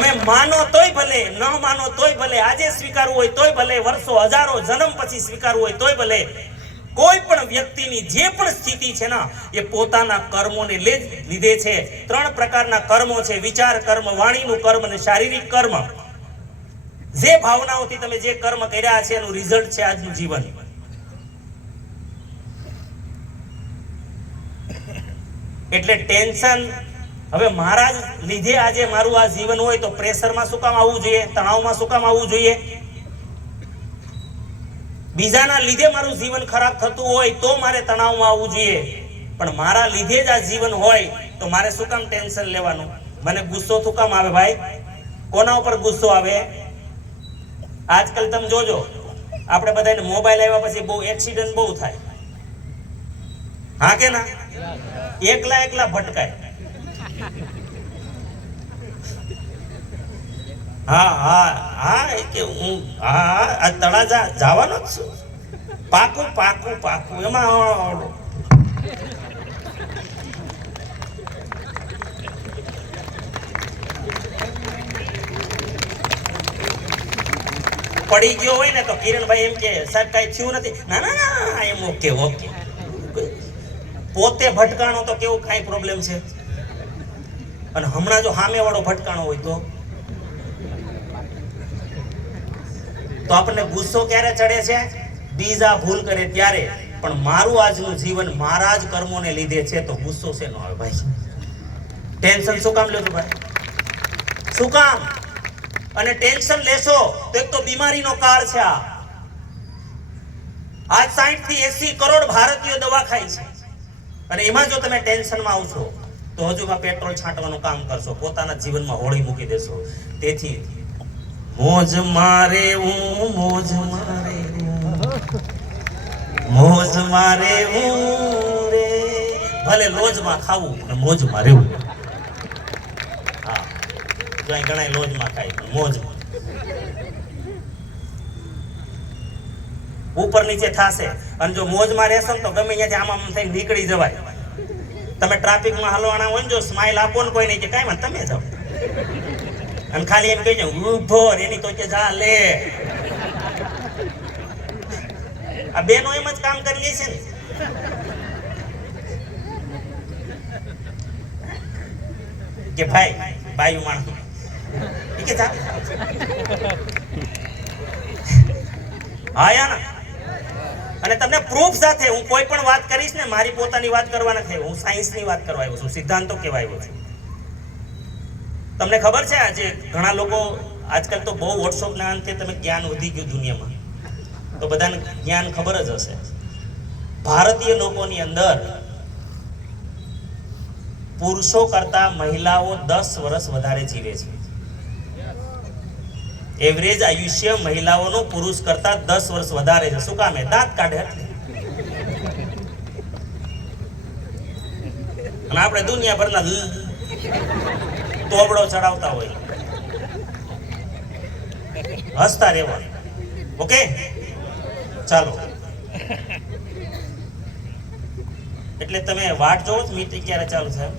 માનો તોય ભલે, ન માનો તોય ભલે, આજે સ્વીકારવું હોય તોય ભલે, વર્ષો હજારો જન્મ પછી સ્વીકારવું હોય તોય ભલે, કોઈ પણ વ્યક્તિની જે પણ સ્થિતિ છે ને, એ પોતાના કર્મોને લે- લીધે છે. ત્રણ પ્રકારના કર્મો છે, વિચાર કર્મ, વાણીનું કર્મ અને શારીરિક કર્મ. જે ભાવનાઓથી તમે જે કર્મ કર્યા છે, એનું રિઝલ્ટ છે આજનું જીવન. એટલે ટેન્શન હવે મારા લીધે આજે મારું આ જીવન હોય તો પ્રેશરમાં શું કામ આવવું જોઈએ? તણાવમાં શું કામ આવવું જોઈએ? બીજાના લીધે મારું જીવન ખરાબ થતું હોય તો મારે તણાવમાં આવવું જોઈએ. પણ મારા લીધે જ આ જીવન હોય તો મારે શું કામ ટેન્શન લેવાનું? મને ગુસ્સો શું કામ આવે ભાઈ? કોના ઉપર ગુસ્સો આવે? આજકાલ તમે જોજો, આપણે બધાને મોબાઈલ આવ્યા પછી બહુ એક્સિડન્ટ બહુ થાય. હા કે ના? એકલા એકલા ભટકાય. પડી ગયો હોય ને તો કિરણભાઈ એમ કે, સાહેબ, કઈ થયું નથી. ના ના ના, એમ ઓકે ઓકે. પોતે ભટકાણો તો કેવું કાંઈ પ્રોબ્લેમ છે? અને હમણાં જો સામે વાળો ભટકાણો હોય તો? આપણને ગુસ્સો ક્યારે ચડે છે? બીજા ભૂલ કરે ત્યારે. પણ મારું આજનું જીવન મારા જ કર્મોને લીધે છે તો ગુસ્સો શેનો આવે ભાઈ? ટેન્શન શું કામ લેતું ભાઈ? શું કામ? અને ટેન્શન લેશો તો એક તો બીમારીનો કાળ છે આ. આજ 60 થી એસી કરોડ ભારતીયો દવા ખાય છે. અને એમાં જો તમે ટેન્શનમાં આવશો તો હજુમાં પેટ્રોલ છાંટવાનું કામ કરશો, પોતાના જીવનમાં હોળી મૂકી દેશો. તેથી મોજ મારે હું, મોજ મારે મોજ મારે રે. ભલે લોજમાં ખાવું અને મોજમાં રહેવું હા. જો ઘણા લોજમાં ખાય મોજમાં ઉપર નીચે થાશે અને જો મોજમાં રહેશો ને તો ગમે ત્યાંથી આમ આમ થઈને નીકળી જવાય. તમે ટ્રાફિકમાં હલવાના હોય જો સ્માઇલ આપો ને કોઈ નહીં કે કાંઈ તમે જાઓ. અને ખાલી એમ કહીને ઊભો એની તો કે જા, લે. આ બેનો એમ જ કામ કરી લે છે ને. કે ભાઈ ભાઈ માણસ. કે જા. હા, યા ના. અને તમને પ્રૂફ સાથે હું કોઈ પણ વાત કરીશ ને, મારી પોતાની વાત કરવા નથી. હું સાયન્સની વાત કરવા આવ્યો છું, સિદ્ધાંતો કહેવા આવ્યો છું. તમને ખબર છે આજે ઘણા લોકો, આજકાલ તો બહુ વોટ્સઅપના અંતે તમે જ્ઞાન વધી ગયું દુનિયામાં. તો બધાને જ્ઞાન ખબર જ હશે. ભારતીય લોકોની અંદર પુરુષો કરતા મહિલાઓ દસ વર્ષ વધારે જીવે છે. એવરેજ આયુષ્ય મહિલાઓનું પુરુષ કરતા દસ વર્ષ વધારે છે. શું કામે દાંત કાઢે? અને આપણે દુનિયાભરના તોબડો ચડાવતા હોય. હસતા રહેવા. ઓકે? ચાલો. એટલે તમે વાટ જોવો મીટિંગ ક્યારે ચાલુ થાય?